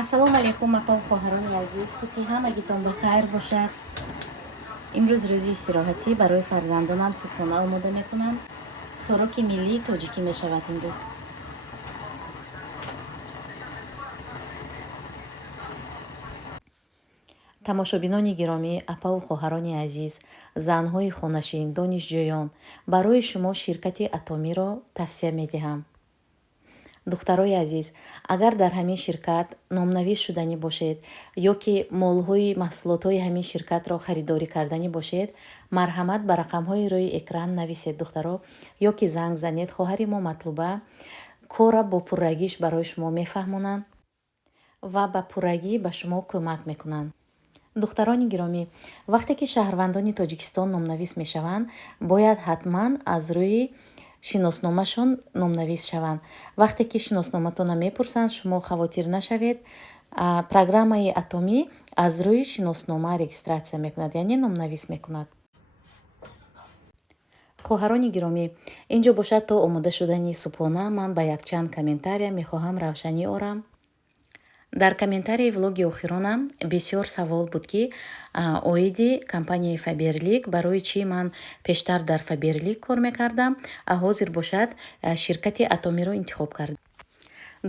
ассалому алайкум апа хоҳарони азиз, субҳи ҳамагитон бахайр бошад. имрӯз рӯзи истироҳатӣ барои фарзандонам субҳона омода мекунам. хӯроки миллии тоҷикӣ мешавад имрӯз. тамошобинони гиромӣ, апаву хоҳарони азиз, занҳои хонашин, донишҷӯён, барои шумо ширкати Атомиро тавсия медиҳам. духтарои азиз, агар дар ҳамин ширкат номнавис шуданӣ бошед ё ки молҳои маҳсулотҳои ҳамин ширкатро харидорӣ карданӣ бошед, марҳамат ба рақамҳои рӯи экран нависед духтаро, ё ки занг занед. хоҳари мо Матлуба кора бо пуррагиш барои шумо мефаҳмонанд ва ба пуррагӣ ба шумо кӯмак мекунанд. духтарони гиромӣ, вақте ки шаҳрвандони Тоҷикистон номнавис мешаванд, бояд ҳатман аз рӯи шиносномашон номнавис шаванд. вақте ки шиносноматона мепурсанд, шумо хавотир нашавед. программаи Атомӣ аз рӯи шиноснома регистратсия мекунад, яъне номнавис мекунад. хоҳарони гиромӣ, ин ҷо бошад то омода шудани субҳона ман ба якчанд комментария мехоҳам равшанӣ орам. дар комментарии влоги охиронам бисёр савол буд ки оиди компанияи Фаберлик, барои чӣ ман пештар дар Фаберлик кор мекардам, ҳозир бошад ширкати Атомиро интихоб кардам.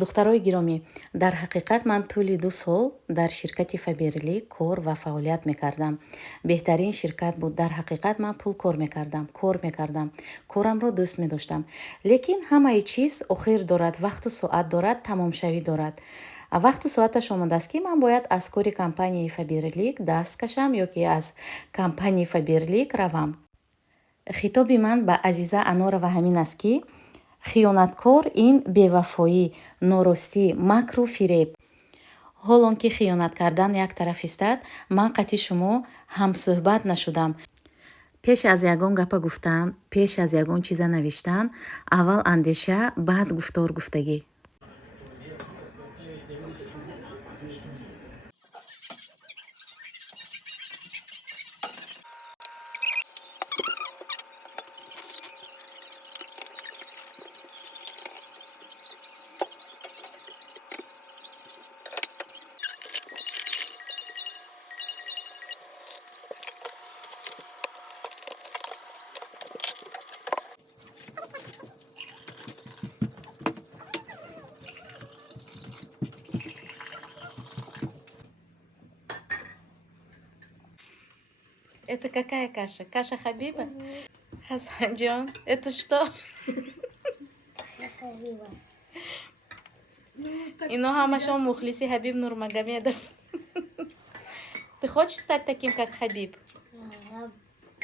духтарои гиромӣ, дар ҳақиқат ман тӯли 2 сол дар ширкати Фаберлик кор ва фаъолият мекардам. беҳтарин ширкат буд. дар ҳақиқат ман пул кор мекардам. корамро дӯст медоштам. лекин ҳамаи чиз охир дорад, вақту соат дорад, тамомшавӣ дорад. вақту соаташ омадааст ки ман бояд аз кори компанияи Фаберлик даст кашам ё ки аз компанияи Фаберлик равам. хитоби ман ба Азиза Анорова ҳамин аст ки хиёнаткор ин бевафоӣ, норостӣ, макру фиреб. ҳолон ки хиёнат кардан як тараф истад, ман қатъи шумо ҳамсӯҳбат нашудам. пеш аз ягон гапа гуфтан, пеш аз ягон чиза навиштан, аввал андеша, баъд гуфтор гуфтагӣ. Это какая каша? Каша Хабиба? Хасанджон, это что? Хабиба. Ино ҳамашон мухлиси Хабиб Нурмагомедов. Ты хочешь стать таким, как Хабиб?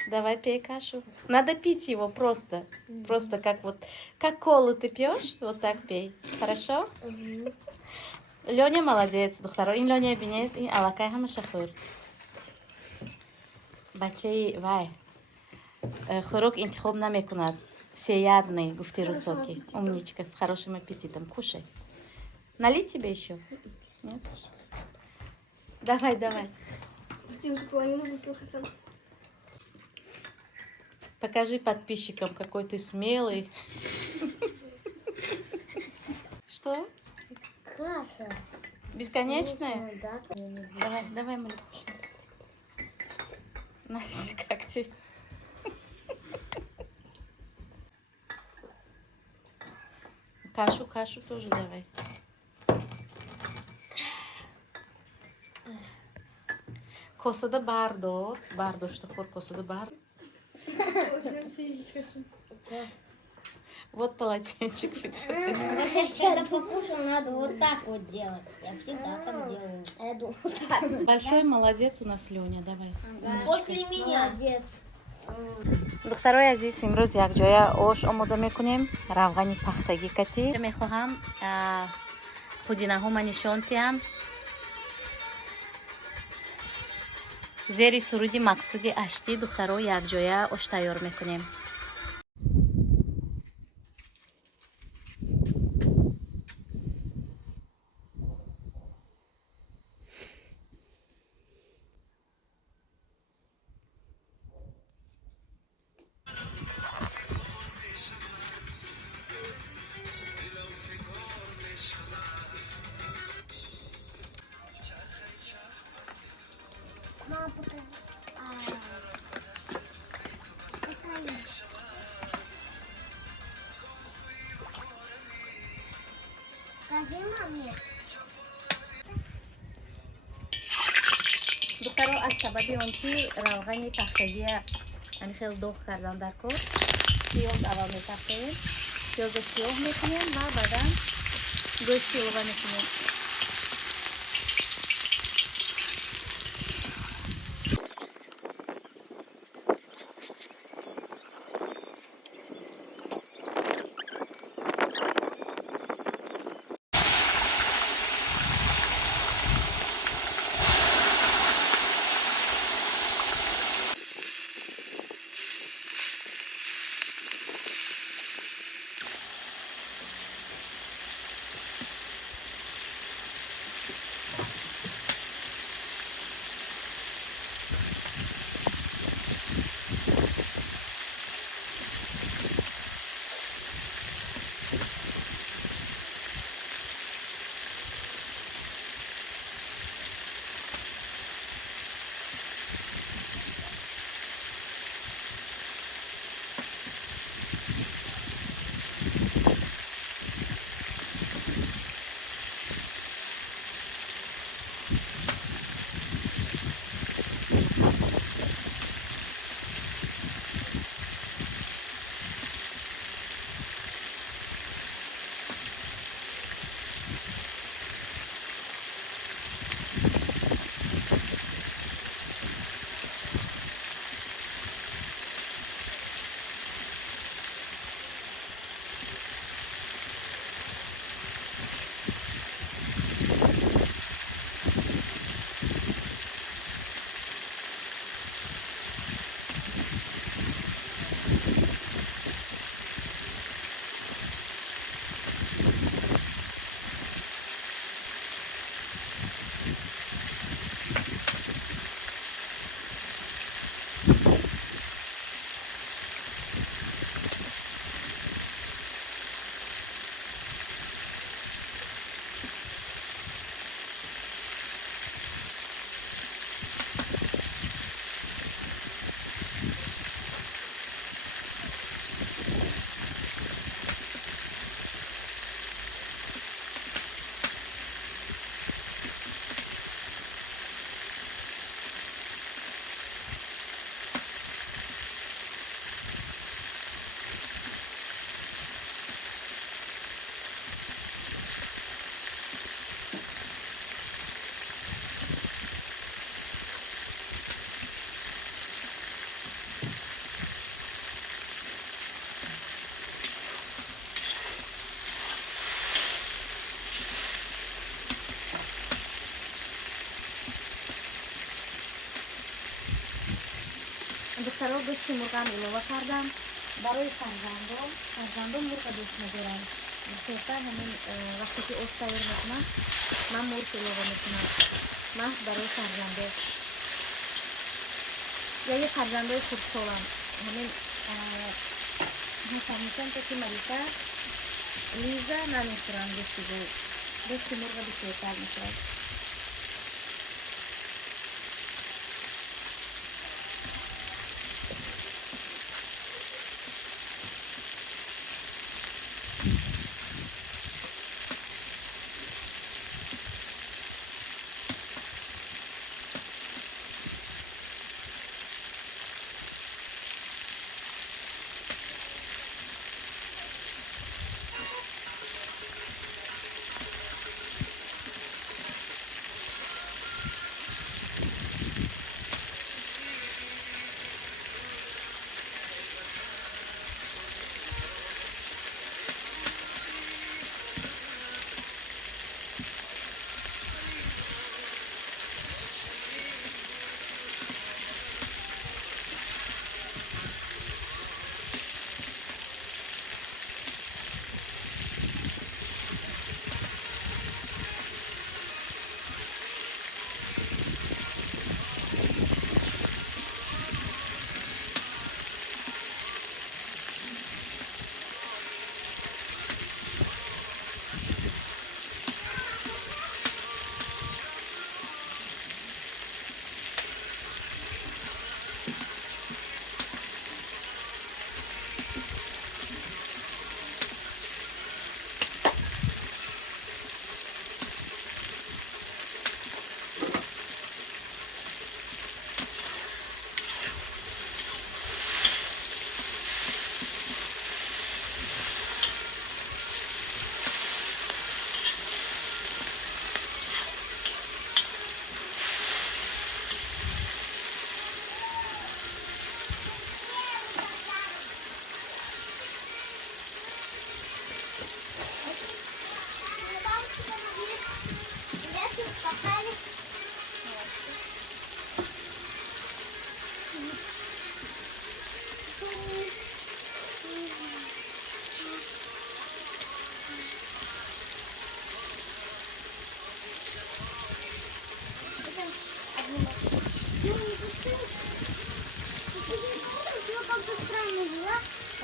Давай пей кашу. Надо пить его просто. Просто как колу ты пьешь, вот так пей. Хорошо? Лёня молодец, духтаро. Ин Лёня бинет, ин алакай ҳамашахӯр. бачаи вай хӯрок интихоб намекунад. Всеядный, гуфти Русоки. Умничка, с хорошим аппетитом. Кушай. Налить тебе еще? Нет? Давай. Пусти уже половину выпил, Хасан. Покажи подписчикам, какой ты смелый. Что? Каша. Бесконечная? Да. Давай, малюк. Настя, как тебе? Кашу тоже давай. Косада бардо, что хор косада бардо. Вот полотенчик. Когда покушал, надо вот так вот делать. Я всегда так делаю. Я думаю, так. Большой молодец у нас Лёня, давай. После меня. Молодец. духтарои азиз, имрӯз якҷоя ош омода мекунем. равғани пахтагӣ катӣ мехоҳам пудинаҳома нишон диҳам. зери суруди мақсуди аштӣ духтаро якҷоя ош тайёр мекунем. Мама, покажи. Покажи маме. دخترها از سبب اون که روغن پختگی یعنی خیلی داغ کردن در کار پیاز اول میپختیم، پیاز سیاه میکنیم و بعدا گوشت ilova میکنیم. دخترها گوشت مرغم ilova کردم برای فرزندان مرغ دوست ندارن. بسیار همین وقتی که اوست تیار میکنم من مرغ ilova میکنم. من برای فرزنده یا یه فرزنده خردسالم همین میشن که ملیکا لیزا نمیخورن گوشت مرغ بسیار میخورن.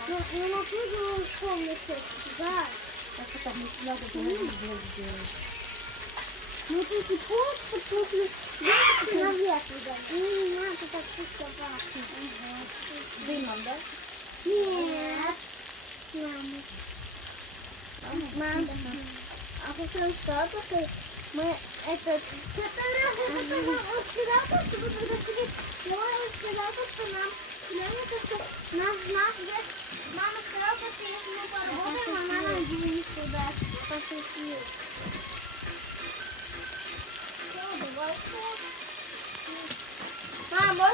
Ну, на другую комнату, да. Так что там не надо было сделать. Ну, ты просто после наверх, да. Не надо так чисто пахнет. Дымом, да? Нет. Мам, а потом что? Porque мы это... Что-то он сказал, что мы подошли. Но он сказал, что нам... Мама сказала, что если мы поработаем, она нам денег туда посвятит. Давай. Мама,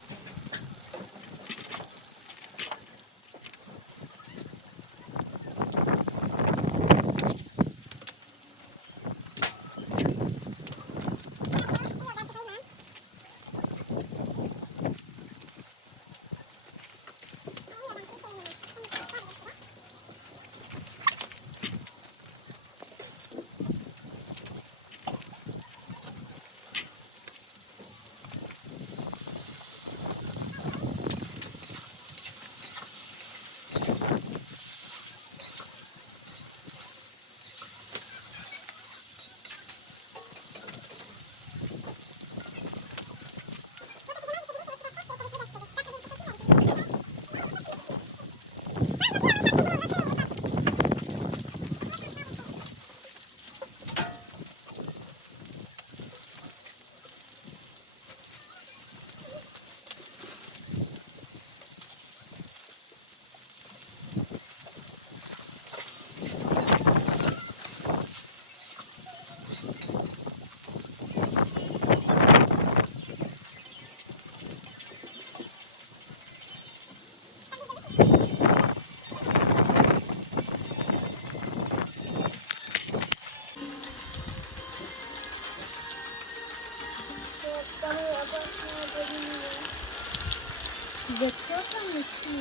зачем там идти?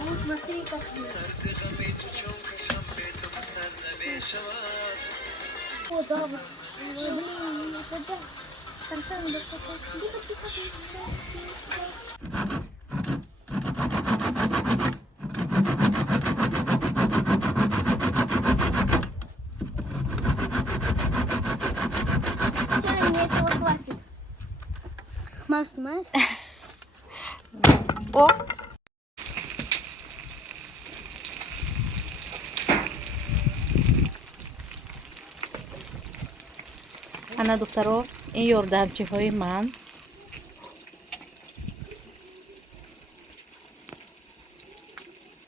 Ну, смотри, как О, да, вот. Блин, это концерт тихо, тихо. Все, мне этого хватит. Маш, знаешь? О! Ана духтаро, ин ёрдамчиҳои ман.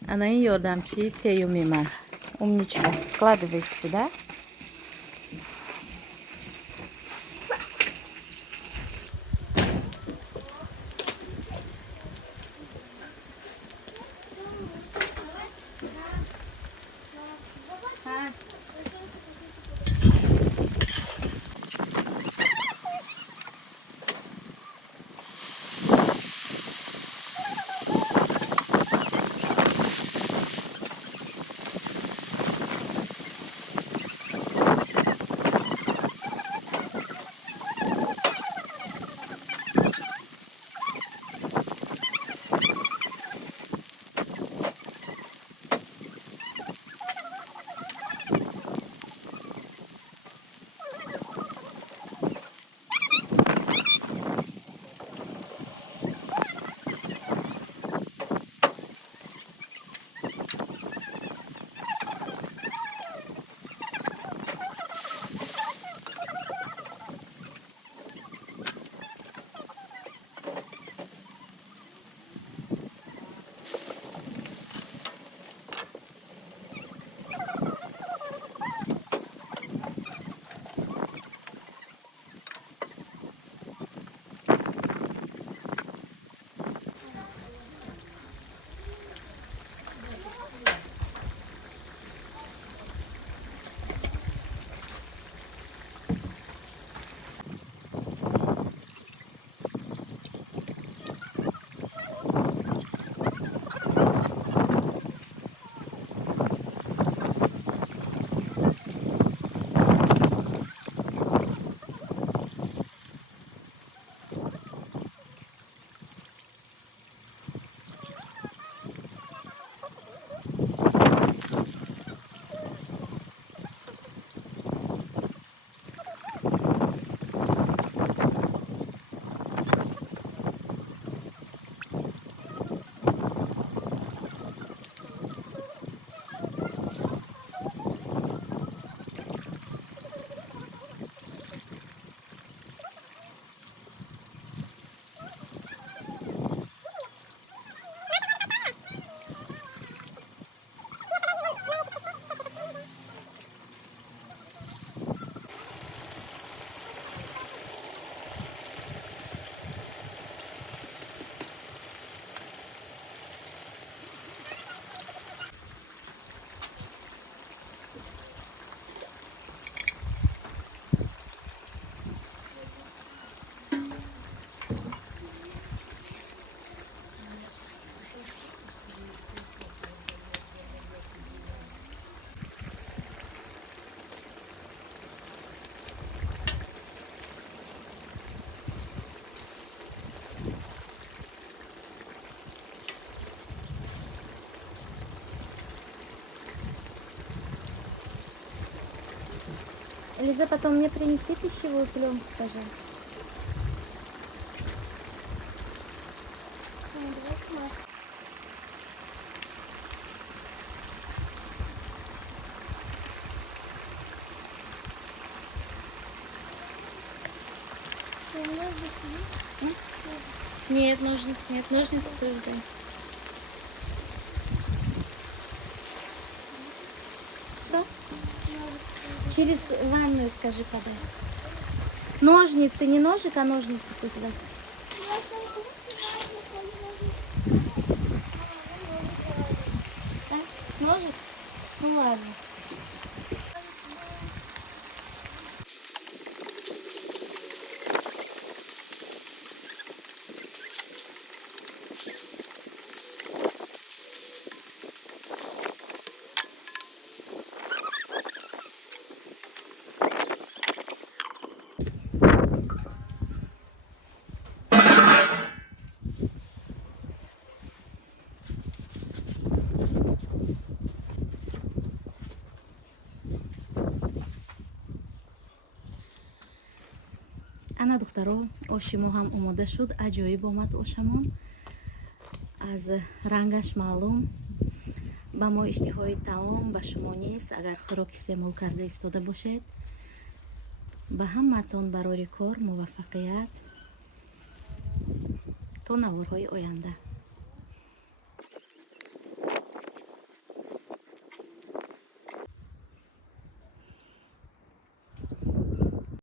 Ана ин ёрдамчии сеюми ман. Умничка. Складывайте сюда. Лиза, потом мне принеси пищевую пленку, пожалуйста. Давайте Маша. Нет, ножниц нет. Ножницы тоже дай. Что? Через ванную скажи, подай. Ножницы, не ножик, а ножницы пусть даст. Да? Ножик? Ну ладно. ана духтаро, оши мо ҳам омода шуд. Аҷоиб омад ошамон. Аз рангаш маълум ба мо иштиҳои таом ба шумо нест. Агар хӯрок истеъмол карда истода бошед, ба ҳаматон барори кор муваффақият. То наворҳои оянда.